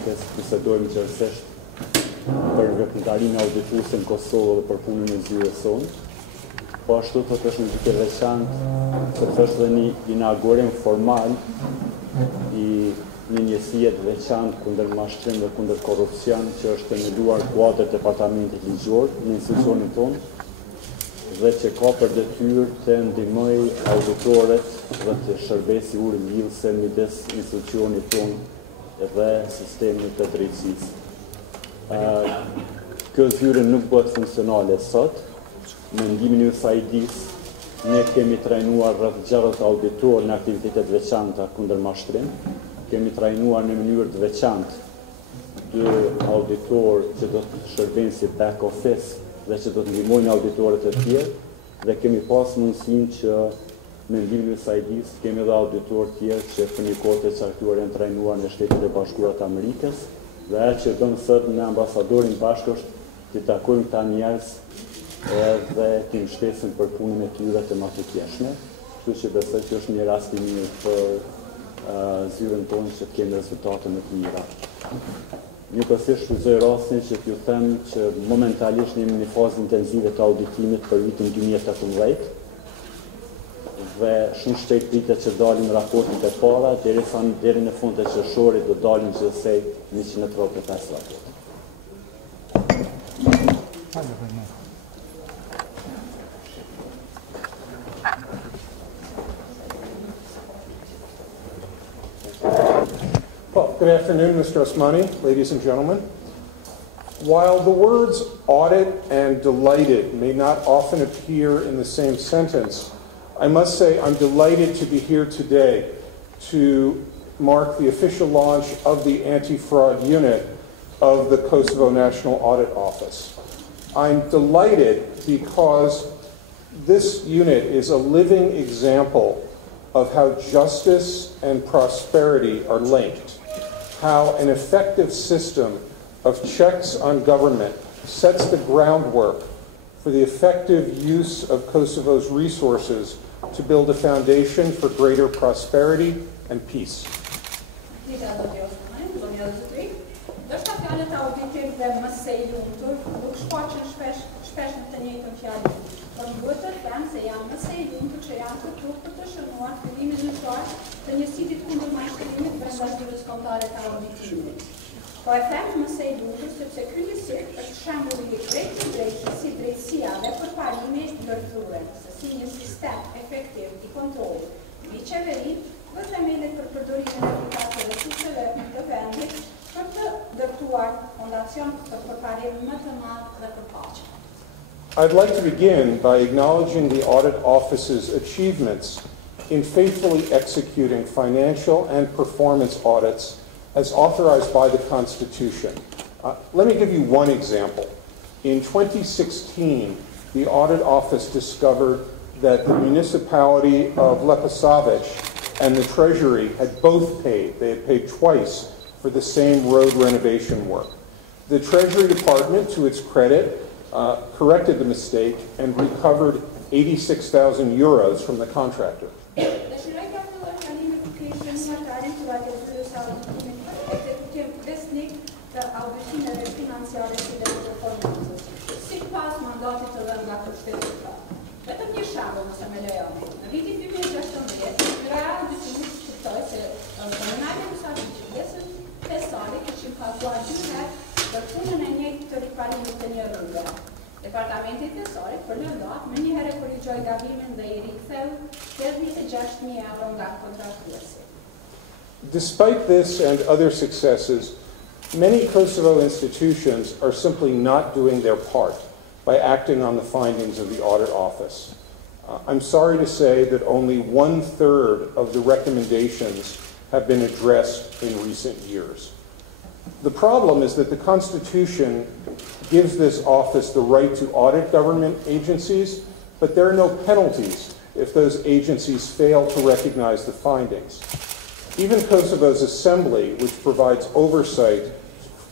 Amerikës, bisedojmë qërësisht për veprimtarinë audituese në Kosovë dhe për punën e zyrës sonë. Po ashtu thot është një gjë veçantë, sepse është dhe një inaugurim formal i një njësie të veçantë kundër mashtrim dhe kundër korrupsion që është themeluar kuadër departamentit ligjor në institucionin tonë dhe që ka për detyrë të ndihmojë auditorët dhe të shërbesi urrëmbyllëse midis institucionit tonë dhe sistemit të drejtësisë. Kjo zyrë nuk bëhet funksionale sot. Në ndimin e USAID-s, ne kemi trajnuar rreth 60 auditorë në aktivitetet veçanta kundër mashtrim. Kemi trajnuar në mënyrë të veçantë 2 auditorë që do të shërbejnë si back office dhe që do të ndihmojnë auditorët e tjerë, dhe kemi pas mundësinë që në ndimin e USAID-s kemi edhe auditorë tjerë që për një kohë të caktuar janë trajnuar në Shtetet e Bashkuara të Amerikës, dhe ajo që bëm sot me ambasadorin bashkë është të takojmë këta njerëz dhe të mbështesim për punën e tyre të matutjeshme, kështu që besoj që është një rast i mirë për zyrën tonë që të kemi rezultate më të mira. Njëkohësisht shfrytëzoj rastin që t'ju them që momentalisht jemi në fazë intensive të auditimit për vitin 2018 dhe shumë shpejt pritet që dalin raportet e para, deri në fund të qershorit do dalin gjithsej 135 raporte. Well, good afternoon, Mr. Osmani, ladies and gentlemen. While the words audit and delighted may not often appear in the same sentence, I must say I'm delighted to be here today to mark the official launch of the anti-fraud unit of the Kosovo National Audit Office. I'm delighted because this unit is a living example of how justice and prosperity are linked, how an effective system of checks on government sets the groundwork for the effective use of Kosovo's resources to build a foundation for greater prosperity and peace. Po e them mëse i lumtur sepse ky njësit është shembulli i drejtë si drejtësia dhe përparimi ndërthuar, si një sistem efektiv i kontrollit mbi qeverinë dhe themelet për përdorimin efikas të resurseve të vendit për të ndërtuar fondacion për përparim më të madh dhe për paqe. I'd like to begin by acknowledging the Audit Office's achievements in faithfully executing financial and performance audits as authorized by the Constitution. Let me give you one example. In 2016, the Audit Office discovered that the municipality of Leposavic and the Treasury had both paid. They had paid twice for the same road renovation work. The Treasury Department, to its credit, corrected the mistake and recovered 86,000 euros from the contractor. Departamenti Tesorit për lëndat me një herë korrigjoi gabimin dhe I riktheu 86.000 euro nga kontraktuesi. Despite this and other successes, many Kosovo institutions are simply not doing their part by acting on the findings of the Audit Office. I'm sorry to say that only 1/3 of the recommendations have been addressed in recent years. The problem is that the Constitution gives this office the right to audit government agencies, but there are no penalties if those agencies fail to recognize the findings. Even Kosovo's Assembly, which provides oversight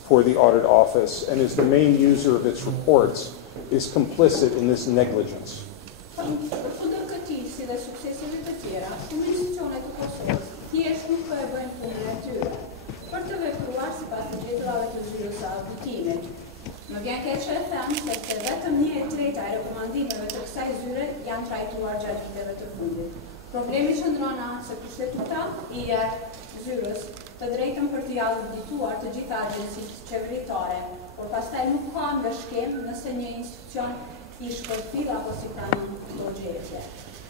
for the Audit Office and is the main user of its reports, is complicit in this negligence. Më vjen keq që e them, sepse vetëm 1/3 e rekomandimeve të kësaj zyre janë trajtuar gjatë viteve të fundit. Problemi qëndron se kushtetuta i jep zyrës të drejtën për t'i audituar të gjitha agjencitë qeveritare, por pastaj nuk ka ndëshkim nëse një institucion i shpërfil apo si pranon këto gjetje.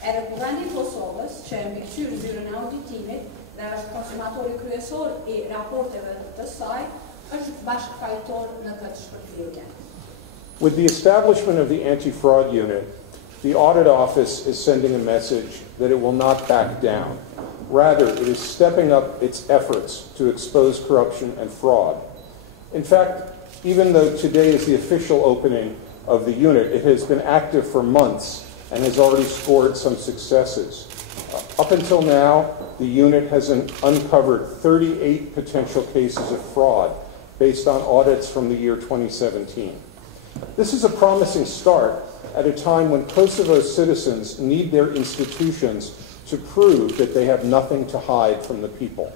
Edhe Kuvendi i Kosovës, që e mbikëqyr zyrën e auditimit dhe është konsumatori kryesor i raporteve të saj, është bashkëfajtor në këtë shpërfillje. With the establishment of the anti-fraud unit, the Audit Office is sending a message that it will not back down. Rather, it is stepping up its efforts to expose corruption and fraud. In fact, even though today is the official opening of the unit, it has been active for months and has already scored some successes. Up until now, the unit has uncovered 38 potential cases of fraud based on audits from the year 2017. This is a promising start at a time when Kosovo's citizens need their institutions to prove that they have nothing to hide from the people.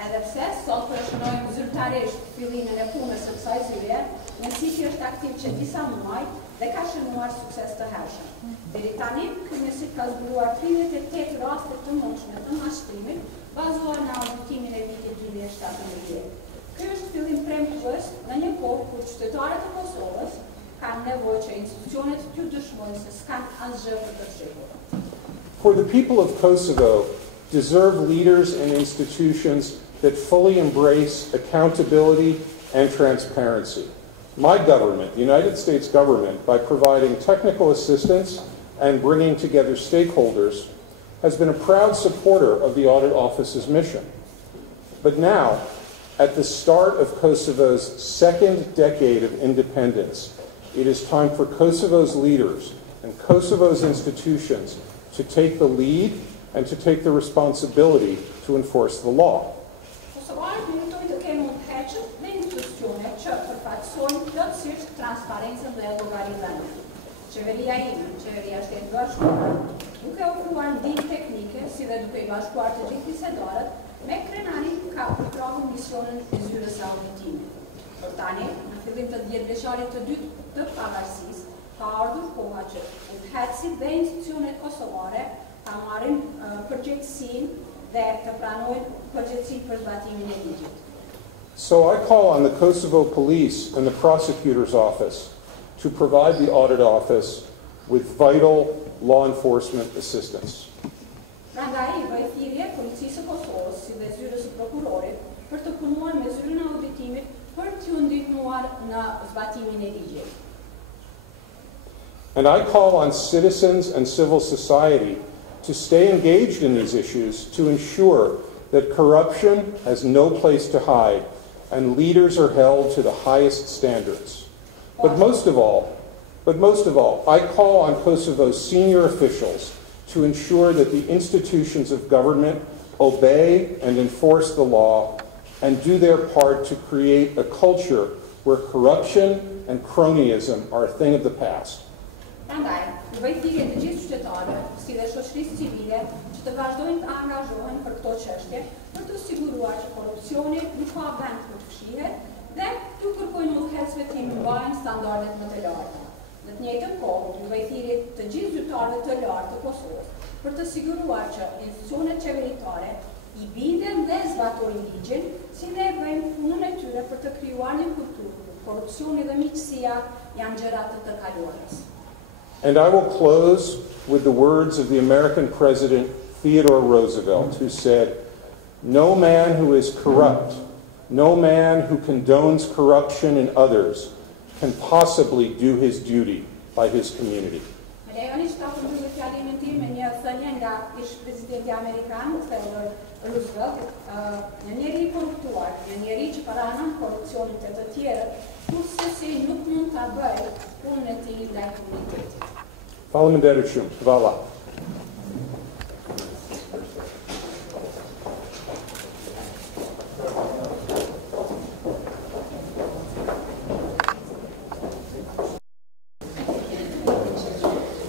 Edhe pse sot përshënojmë zyrtarisht fillimin e punës së kësaj zyre, njësiti është aktiv që disa muaj dhe ka shënuar sukses të hershëm. Deri tani, ky njësit ka zbuluar 38 raste të mundshme të mashtrimit, bazuar në auditimin e vitit 2017. Ky është fillim premtues në një kohë kur qytetarët e Kosovës kanë nevojë që institucionet t'ju dëshmojnë se s'kan asgjë për të shitur. For the people of Kosovo deserve leaders and institutions that fully embrace accountability and transparency. My government, the United States government, by providing technical assistance and bringing together stakeholders, has been a proud supporter of the Audit Office's mission. But now, at the start of Kosovo's second decade of independence, it is time for Kosovo's leaders and Kosovo's institutions to take the lead and to take the responsibility to enforce the law. Qeveria ime, qeveria shtetit bashkuar, duke ofruar ndihmë teknike, si dhe duke I bashkuar të gjithë bisedarët, me krenarin ka përkrahur misionin e zyrës së auditimit. Por tani, në fillim të 10 vjeçarit të dytë të pavarësisë, ka ardhur koha që udhëheqësit dhe institucionet kosovare ta marrin përgjegjësinë dhe të pranojnë përgjegjësinë për zbatimin e ligjit. So I call on the Kosovo Police and the Prosecutor's Office to provide the Audit Office with vital law enforcement assistance. Prandaj bëj thirrje policisë së Kosovës si dhe zyrës së prokurorit për të punuar me zyrën e auditimit për t'ju ndihmuar në zbatimin e ligjit. And I call on citizens and civil society to stay engaged in these issues to ensure that corruption has no place to hide and leaders are held to the highest standards. But most of all, I call on Kosovo's senior officials to ensure that the institutions of government obey and enforce the law and do their part to create a culture where corruption and cronyism are a thing of the past. Prandaj, bëj thirrje të gjithë qytetarëve, si dhe shoqërisë civile, që të vazhdojnë të angazhohen për këto çështje, për të siguruar që korrupsioni nuk ka vend për të fshihet dhe të kërkojnë udhëheqësve të mbajnë standardet më të larta. Në të njëjtën kohë, bëj thirrje të gjithë zyrtarëve të lartë të Kosovës për të siguruar që institucionet qeveritare I bindën dhe zbatojnë ligjin, si dhe bëjnë punën e tyre për të krijuar një kulturë ku korrupsioni dhe miqësia janë gjëra të kaluarës. And I will close with the words of the American President Theodore Roosevelt, who said, "No man who is corrupt, no man who condones corruption in others can possibly do his duty by his community." Presidenti amerikan, Theodore Roosevelt, një njeri I korruptuar, një njeri që paranon korrupsionin të tjerët, kurse nuk mund ta bëjë punën e tij ndaj komunitetit. Faleminderit shumë. Hvala.